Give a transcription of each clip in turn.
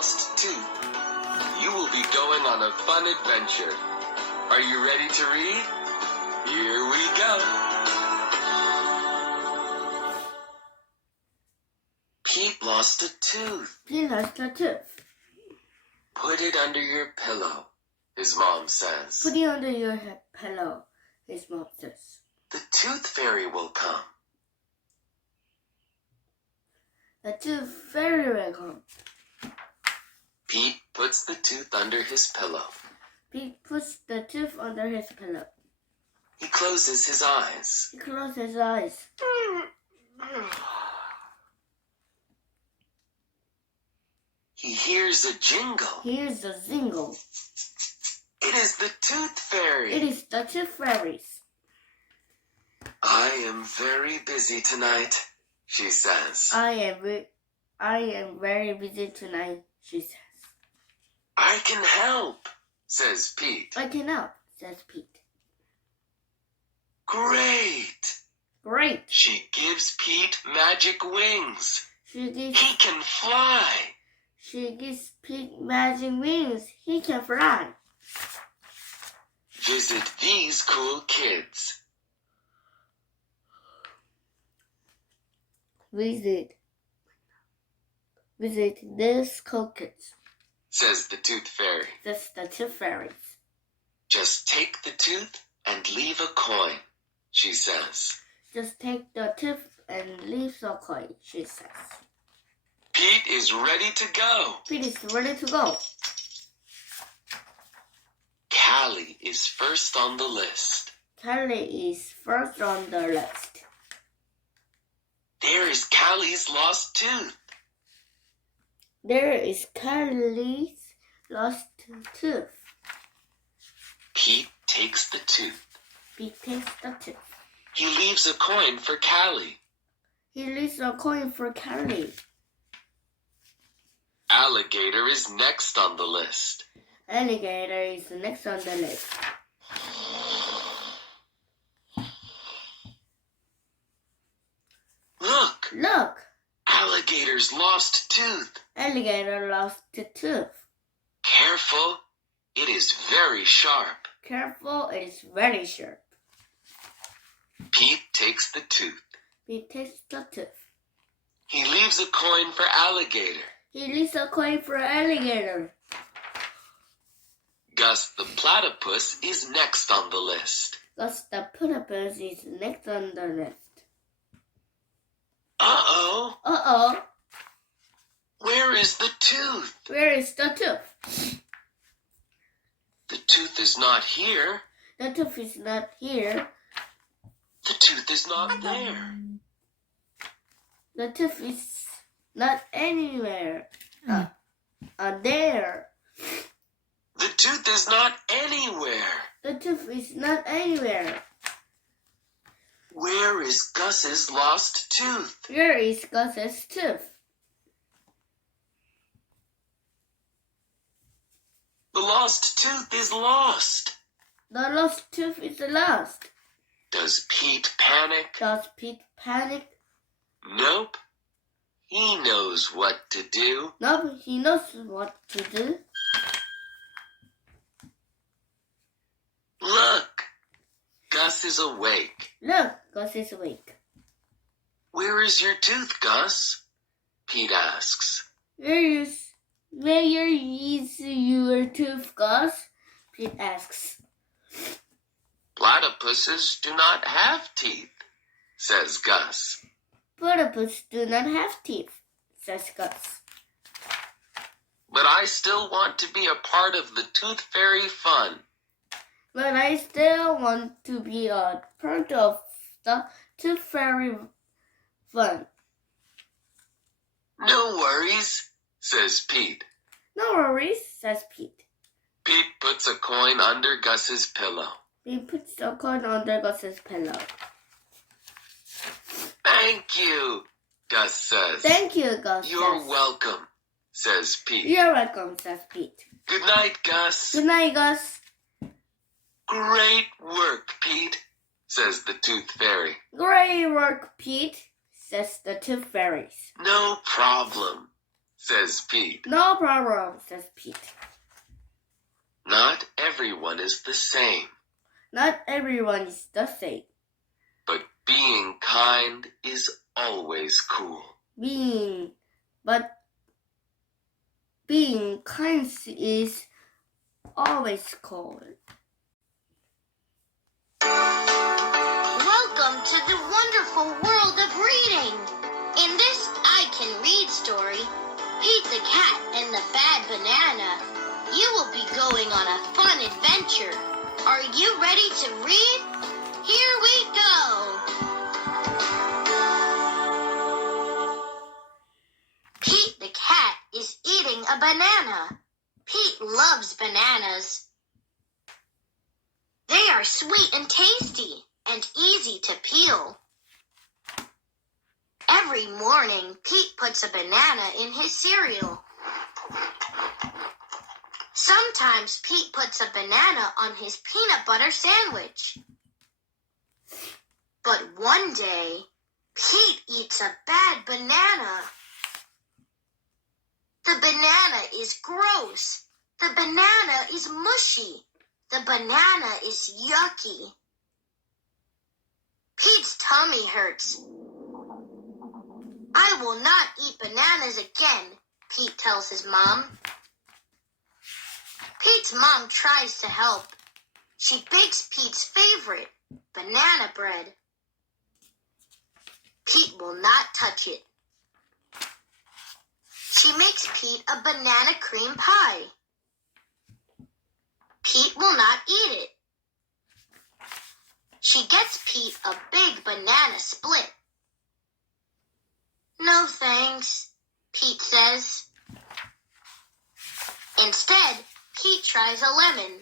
lost tooth. You will be going on a fun adventure. Are you ready to read? Here we go. Pete lost a tooth. Pete lost a tooth. Put it under your pillow, his mom says. Put it under your pillow, his mom says. The tooth fairy will come. The tooth fairy will come. Pete puts the tooth under his pillow. Pete puts the tooth under his pillow. He closes his eyes. He closes his eyes. He hears a jingle. He hears a jingle. It is the tooth fairy. It is the tooth fairies. I am very busy tonight, she says. I am very busy tonight, she says. I can help, says Pete. I can help, says Pete. Great. Great. She gives Pete magic wings. He can fly. She gives Pete magic wings. He can fly. Visit these cool kids. Visit these cool kids, says the tooth fairy. Says the tooth fairies. Just take the tooth and leave a coin, she says. Just take the tooth and leave the coin, she says. Pete is ready to go. Pete is ready to go. Callie is first on the list. Callie is first on the list. There is Callie's lost tooth. There is Callie's lost tooth. Pete takes the tooth. Pete takes the tooth. He leaves a coin for Callie. He leaves a coin for Callie. Alligator is next on the list. Alligator is next on the list. Look! Look! Alligator's lost tooth. Alligator lost a tooth. Careful, it is very sharp. Careful, it is very sharp. Pete takes the tooth. Pete takes the tooth. He leaves a coin for Alligator. He leaves a coin for Alligator. Gus the platypus is next on the list. Gus the platypus is next on the list. Uh-oh. Uh-oh. Where is the tooth? Where is the tooth? The tooth is not here. The tooth is not here. The tooth is not there. The tooth is not anywhere. There. The tooth is not anywhere. The tooth is not anywhere. Where is Gus's lost tooth? Where is Gus's tooth? The lost tooth is lost. The lost tooth is lost. Does Pete panic? Does Pete panic? Nope. He knows what to do. Nope, he knows what to do. Look! Gus is awake. Look, Gus is awake. Where is your tooth, Gus? Pete asks. Where is your tooth, Gus? Pete asks. Platypuses do not have teeth, says Gus. Platypus do not have teeth, says Gus. But I still want to be a part of the tooth fairy fun. But I still want to be a part of the tooth fairy fun. No worries, says Pete. No worries, says Pete. Pete puts a coin under Gus's pillow. Pete puts a coin under Gus's pillow. Thank you, Gus says. Thank you, Gus You're says. welcome, says Pete. You're welcome, says Pete. Good night, Gus. Good night, Gus. Great work, Pete, says the tooth fairy. Great work, Pete, says the tooth fairies. No problem, says Pete. No problem, says Pete. Not everyone is the same, Not everyone is the same. but being kind is always cool. Being kind is always cool. Welcome to the wonderful world of reading. In this I Can Read story, Pete the Cat and the Bad Banana, you will be going on a fun adventure. Are you ready to read? Here we go. Pete the Cat is eating a banana. Pete loves bananas. They are sweet and tasty and easy to peel. Every morning, Pete puts a banana in his cereal. Sometimes Pete puts a banana on his peanut butter sandwich. But one day, Pete eats a bad banana. The banana is gross. The banana is mushy. The banana is yucky. Pete's tummy hurts. I will not eat bananas again, Pete tells his mom. Pete's mom tries to help. She bakes Pete's favorite, banana bread. Pete will not touch it. She makes Pete a banana cream pie. Pete will not eat it. She gets Pete a big banana split. No thanks, Pete says. Instead, Pete tries a lemon.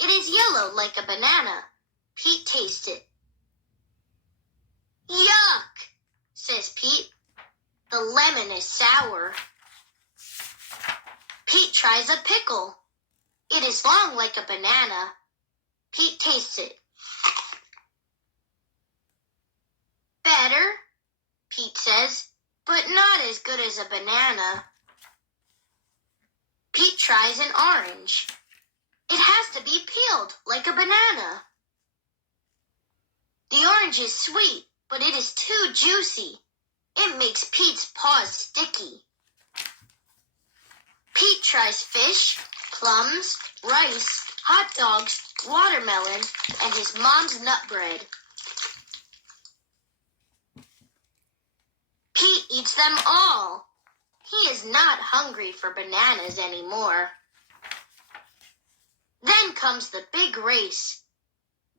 It is yellow like a banana. Pete tastes it. Yuck, says Pete. The lemon is sour. Pete tries a pickle. It is long like a banana. Pete tastes it. Better, Pete says, but not as good as a banana. Pete tries an orange. It has to be peeled like a banana. The orange is sweet, but it is too juicy. It makes Pete's paws sticky. Pete tries fish, plums, rice, hot dogs, watermelon, and his mom's nut bread. Pete eats them all. He is not hungry for bananas anymore. Then comes the big race.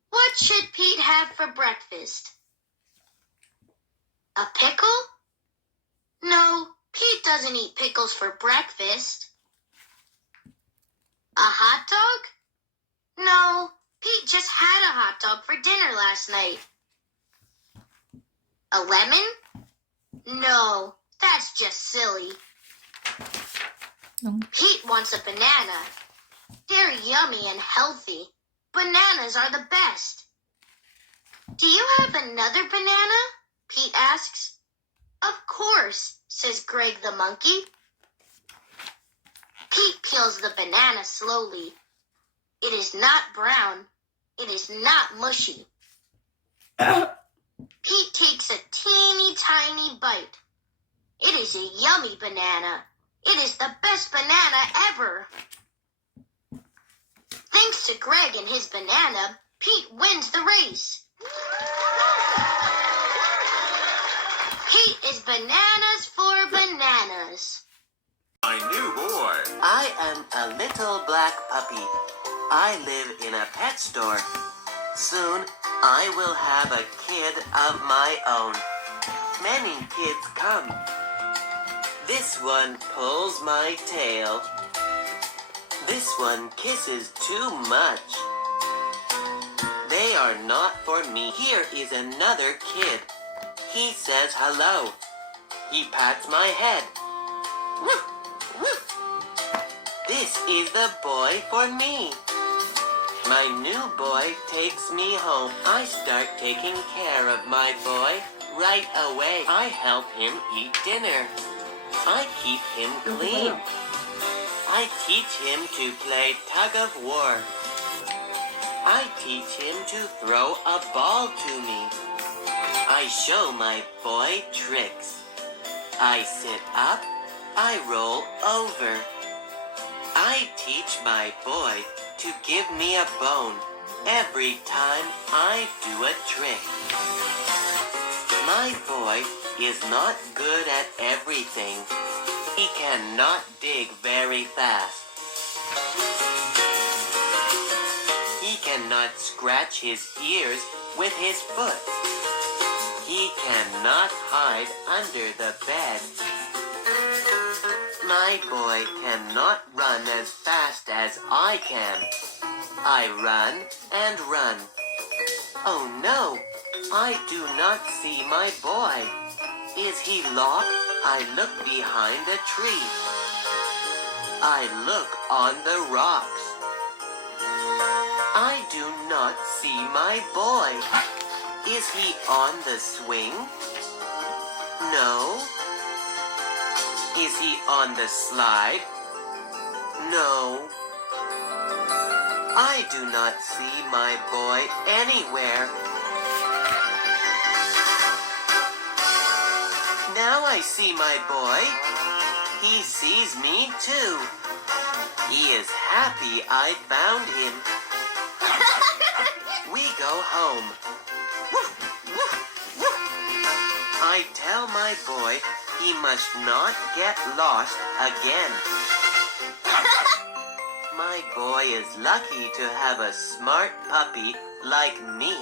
What should Pete have for breakfast? A pickle? No, Pete doesn't eat pickles for breakfast. A hot dog? No, Pete just had a hot dog for dinner last night. A lemon? No, that's just silly. No. Pete wants a banana. They're yummy and healthy. Bananas are the best. Do you have another banana? Pete asks. Of course, says Greg the monkey. Pete peels the banana slowly. It is not brown. It is not mushy. Pete takes a teeny tiny bite. It is a yummy banana. It is the best banana ever. Thanks to Greg and his banana, Pete wins the race. Pete is bananas for bananas. My new boy. I am a little black puppy. I live in a pet store. Soon, I will have a kid of my own. Many kids come. This one pulls my tail. This one kisses too much. They are not for me. Here is another kid. He says hello. He pats my head. Woof, woof. This is the boy for me. My new boy takes me home. I start taking care of my boy right away. I help him eat dinner. I keep him clean. I teach him to play tug of war. I teach him to throw a ball to me. I show my boy tricks. I sit up, I roll over. I teach my boy to give me a bone every time I do a trick. My boy is not good at everything. He cannot dig very fast. He cannot scratch his ears with his foot. He cannot hide under the bed. My boy cannot run as fast as I can. I run and run. Oh no, I do not see my boy. Is he lost? I look behind a tree. I look on the rocks. I do not see my boy. Is he on the swing? No. Is he on the slide? No. I do not see my boy anywhere. Now I see my boy. He sees me too. He is happy I found him. We go home. I tell my boy he must not get lost again. My boy is lucky to have a smart puppy like me.